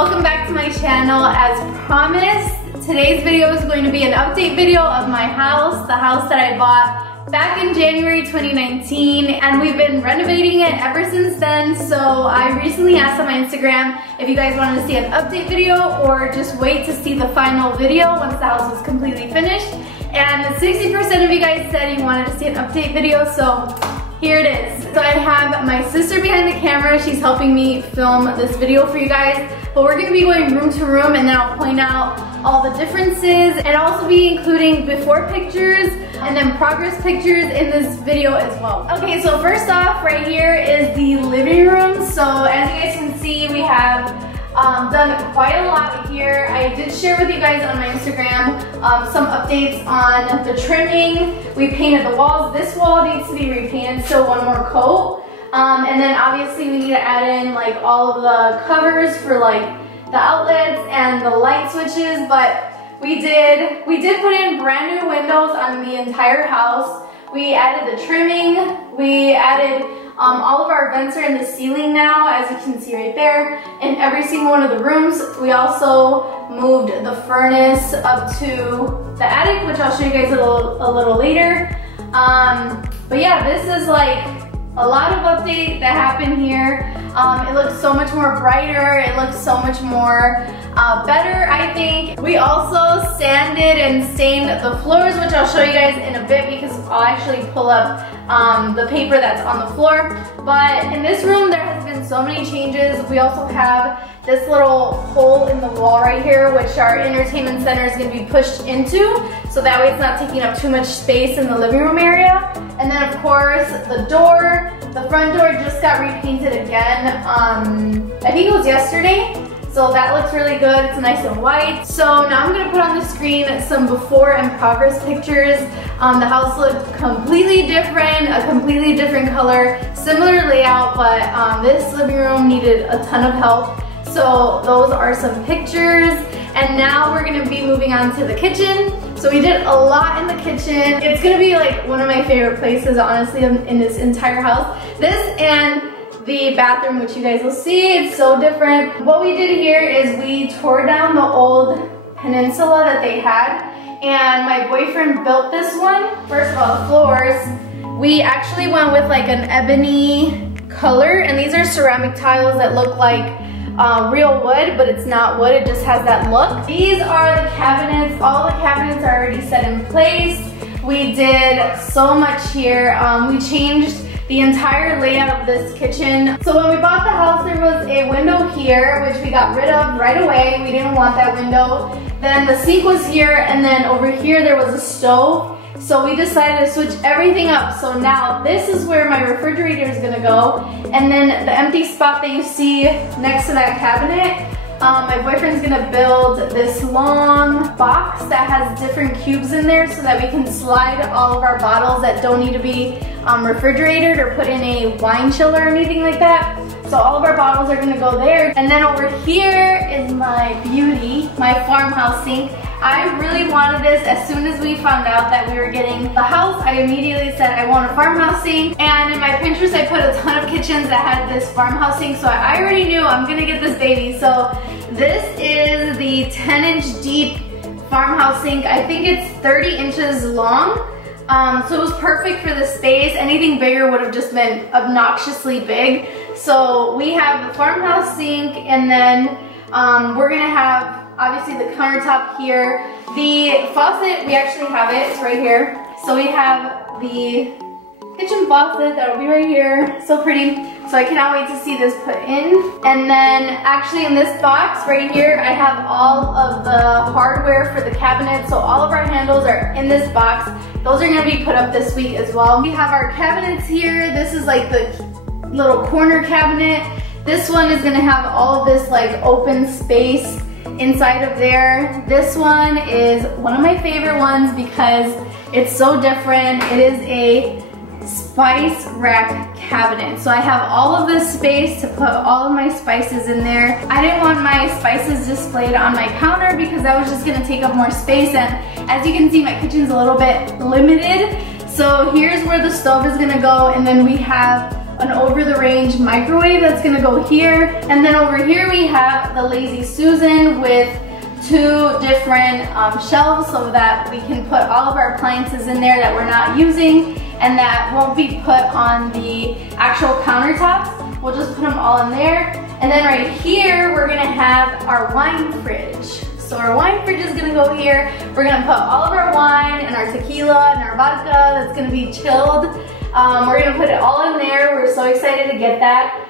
welcome back to my channel. As promised, today's video is going to be an update video of my house, the house that I bought back in January 2019, and we've been renovating it ever since then. So I recently asked on my Instagram if you guys wanted to see an update video or just wait to see the final video once the house was completely finished. And 60% of you guys said you wanted to see an update video, so here it is. So I have my sister behind the camera. She's helping me film this video for you guys. But we're gonna be going room to room, and then I'll point out all the differences and also be including before pictures and then progress pictures in this video as well. Okay, so first off, right here is the living room. So as you guys can see, we have done quite a lot here. I did share with you guys on my Instagram some updates on the trimming. We painted the walls. This wall needs to be repainted, so one more coat. And then obviously we need to add in like all of the covers for like the outlets and the light switches, but we did put in brand new windows on the entire house. We added the trimming. We added all of our vents are in the ceiling now, as you can see right there, in every single one of the rooms. We also moved the furnace up to the attic, which I'll show you guys a little later. But yeah, this is like a lot of update that happened here. It looks so much more brighter. It looks so much more better, I think. We also sanded and stained the floors, which I'll show you guys in a bit because I'll actually pull up the paper that's on the floor. But in this room, there has been so many changes. We also have this little hole in the wall right here, which our entertainment center is going to be pushed into, so that way it's not taking up too much space in the living room area. And then of course the door, the front door just got repainted again. I think it was yesterday. So that looks really good. It's nice and white. So now I'm gonna put on the screen some before and progress pictures. The house looked completely different, a completely different color, similar layout, but this living room needed a ton of help. So those are some pictures. And now we're gonna be moving on to the kitchen. So we did a lot in the kitchen. It's gonna be like one of my favorite places, honestly, in this entire house. This and the bathroom, which you guys will see, it's so different. What we did here is we tore down the old peninsula that they had, and my boyfriend built this one. First of all, the floors, we actually went with like an ebony color, and these are ceramic tiles that look like real wood, but it's not wood, it just has that look. These are the cabinets. All the cabinets are already set in place. We did so much here. We changed the entire layout of this kitchen. So when we bought the house, there was a window here, which we got rid of right away. We didn't want that window. Then the sink was here, and then over here there was a stove. So we decided to switch everything up. So now this is where my refrigerator is gonna go. And then the empty spot that you see next to that cabinet, my boyfriend's gonna build this long box that has different cubes in there so that we can slide all of our bottles that don't need to be refrigerated or put in a wine chiller or anything like that. So all of our bottles are gonna go there. And then over here is my beauty, my farmhouse sink. I really wanted this. As soon as we found out that we were getting the house, I immediately said I want a farmhouse sink. And in my Pinterest, I put a ton of kitchens that had this farmhouse sink, so I already knew I'm gonna get this baby. So this is the 10-inch deep farmhouse sink. I think it's 30 inches long. So it was perfect for the space. Anything bigger would have just been obnoxiously big. So we have the farmhouse sink, and then we're gonna have obviously the countertop here. The faucet, we actually have it, it's right here. So we have the kitchen faucet that'll be right here, so pretty. So I cannot wait to see this put in. And then actually in this box right here, I have all of the hardware for the cabinet. So all of our handles are in this box. Those are gonna be put up this week as well. We have our cabinets here. This is like the little corner cabinet. This one is gonna have all of this like open space inside of there. This one is one of my favorite ones because it's so different. It is a spice rack cabinet. So I have all of this space to put all of my spices in there. I didn't want my spices displayed on my counter because that was just gonna take up more space, and as you can see, my kitchen's a little bit limited. So here's where the stove is gonna go, and then we have an over-the-range microwave that's gonna go here. And then over here we have the Lazy Susan with 2 different shelves so that we can put all of our appliances in there that we're not using and that won't be put on the actual countertops. We'll just put them all in there. And then right here, we're gonna have our wine fridge. So our wine fridge is gonna go here. We're gonna put all of our wine and our tequila and our vodka that's gonna be chilled. We're gonna put it all in there. We're so excited to get that.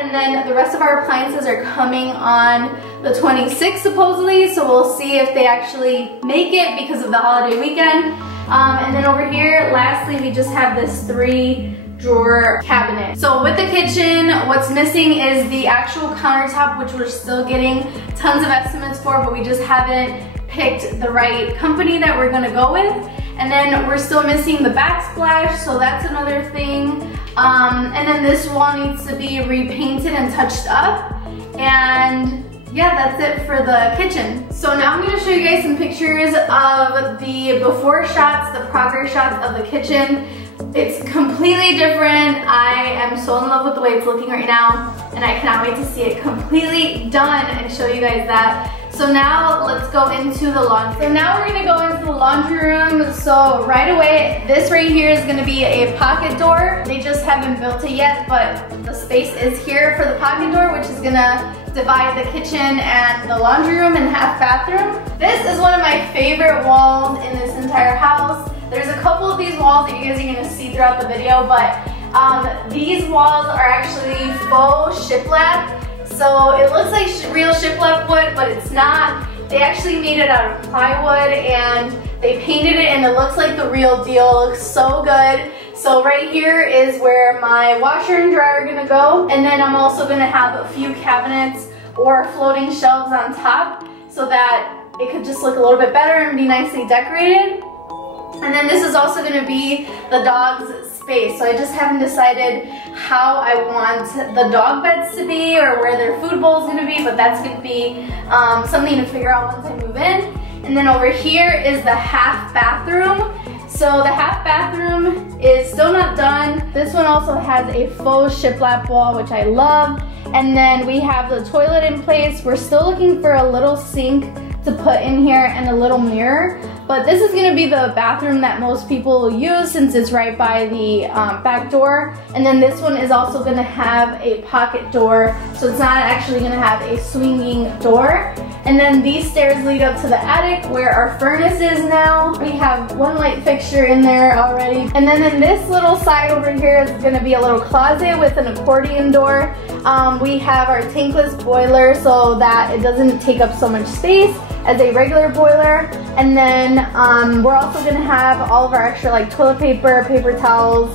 And then the rest of our appliances are coming on the 26th supposedly, so we'll see if they actually make it because of the holiday weekend. And then over here, lastly, we just have this 3-drawer cabinet. So with the kitchen, what's missing is the actual countertop, which we're still getting tons of estimates for, but we just haven't picked the right company that we're gonna go with. And then we're still missing the backsplash, so that's another thing. And then this wall needs to be repainted and touched up. And yeah, that's it for the kitchen. So now I'm gonna show you guys some pictures of the before shots, the progress shots of the kitchen. It's completely different. I am so in love with the way it's looking right now, and I cannot wait to see it completely done and show you guys that. So now let's go into the laundry. So now we're gonna go into the laundry room. So right away, this right here is gonna be a pocket door. They just haven't built it yet, but the space is here for the pocket door, which is gonna divide the kitchen and the laundry room and half bathroom. This is one of my favorite walls in this entire house. There's a couple of these walls that you guys are gonna see throughout the video, but these walls are actually faux shiplap. So it looks like real shiplap wood, but it's not. They actually made it out of plywood and they painted it and it looks like the real deal. It looks so good. So right here is where my washer and dryer are gonna go. And then I'm also gonna have a few cabinets or floating shelves on top so that it could just look a little bit better and be nicely decorated. And then this is also gonna be the dog's space. So I just haven't decided how I want the dog beds to be or where their food bowl is gonna be, but that's gonna be something to figure out once I move in. And then over here is the half bathroom. So the half bathroom is still not done. This one also has a faux shiplap wall, which I love. And then we have the toilet in place. We're still looking for a little sink to put in here and a little mirror. But this is gonna be the bathroom that most people use since it's right by the back door. And then this one is also gonna have a pocket door, so it's not actually gonna have a swinging door. And then these stairs lead up to the attic where our furnace is now. We have one light fixture in there already. And then in this little side over here is gonna be a little closet with an accordion door. We have our tankless boiler so that it doesn't take up so much space as a regular boiler. And then we're also gonna have all of our extra like toilet paper, paper towels,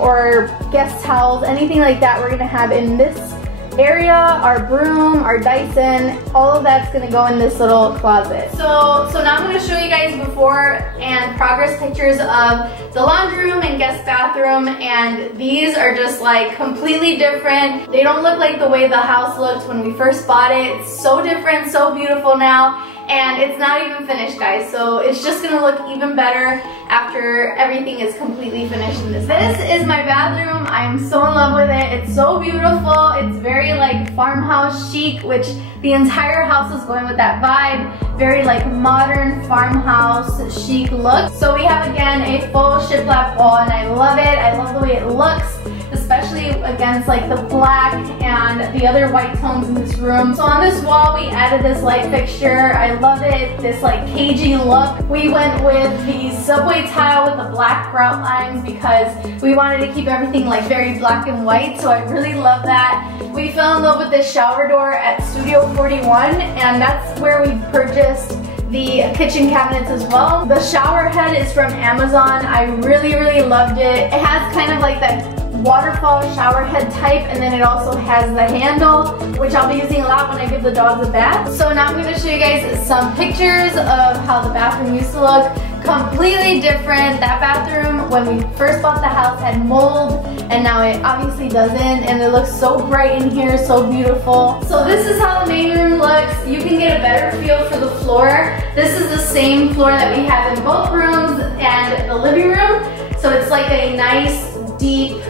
or guest towels, anything like that we're gonna have in this area. Our broom, our Dyson, all of that's gonna go in this little closet. So now I'm gonna show you guys before and progress pictures of the laundry room and guest bathroom, and these are just like completely different. They don't look like the way the house looked when we first bought it. It's so different, so beautiful now. And it's not even finished, guys, so it's just gonna look even better after everything is completely finished in this. This is my bathroom. I am so in love with it. It's so beautiful. It's very like farmhouse chic, which the entire house is going with that vibe. Very like modern farmhouse chic look. So we have again a full shiplap wall, and I love it. I love the way it looks, especially against like the black and the other white tones in this room. So on this wall we added this light fixture. I love it, this like cagey look. We went with the subway tile with the black grout lines because we wanted to keep everything like very black and white, so I really love that. We fell in love with this shower door at Studio 41, and that's where we purchased the kitchen cabinets as well. The shower head is from Amazon. I really, really loved it. It has kind of like that waterfall shower head type, and then it also has the handle, which I'll be using a lot when I give the dogs a bath. So now I'm going to show you guys some pictures of how the bathroom used to look. Completely different. That bathroom when we first bought the house had mold, and now it obviously doesn't, and it looks so bright in here, so beautiful. So this is how the main room looks. You can get a better feel for the floor. This is the same floor that we have in both rooms and the living room. So it's like a nice deep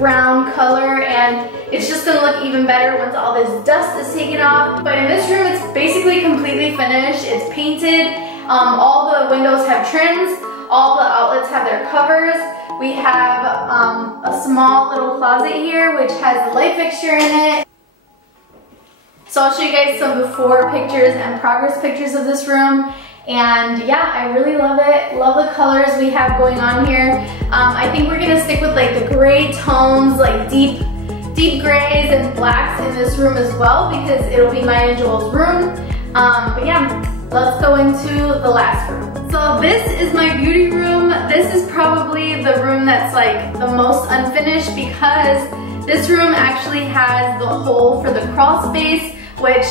brown color, and it's just gonna look even better once all this dust is taken off. But in this room, it's basically completely finished. It's painted. All the windows have trims. All the outlets have their covers. We have a small little closet here, which has the light fixture in it. So I'll show you guys some before pictures and progress pictures of this room. And yeah, I really love it. Love the colors we have going on here. I think we're gonna stick with like the gray tones, like deep grays and blacks in this room as well, because it'll be my and Joel's room. But yeah, let's go into the last room. So this is my beauty room. This is probably the room that's like the most unfinished, because this room actually has the hole for the crawl space, which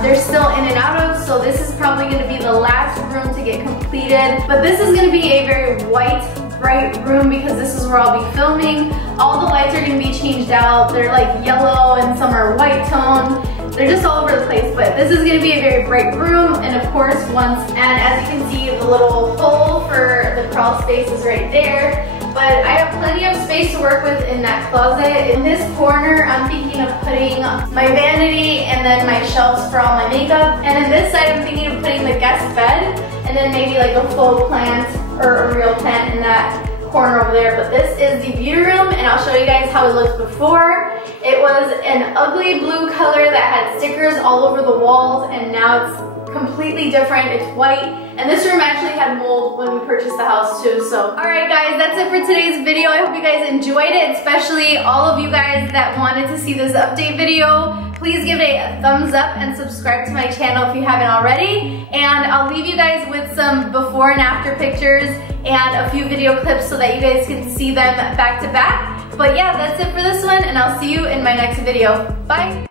they're still in and out of, so this is probably gonna be the last room to get completed. But this is gonna be a very white, bright room, because this is where I'll be filming. All the lights are gonna be changed out. They're like yellow and some are white tone. They're just all over the place, but this is gonna be a very bright room. And of course, and as you can see, the little hole for the crawl space is right there. But I have plenty of space to work with in that closet. In this corner, I'm thinking of putting my vanity and then my shelves for all my makeup. And in this side, I'm thinking of putting the guest bed and then maybe like a faux plant or a real plant in that corner over there. But this is the beauty room, and I'll show you guys how it looked before. It was an ugly blue color that had stickers all over the walls, and now it's completely different. It's white, and this room actually had mold when we purchased the house too. So alright guys, that's it for today's video. I hope you guys enjoyed it, especially all of you guys that wanted to see this update video. Please give it a thumbs up and subscribe to my channel if you haven't already. And I'll leave you guys with some before and after pictures and a few video clips so that you guys can see them back to back. But yeah, that's it for this one, and I'll see you in my next video. Bye!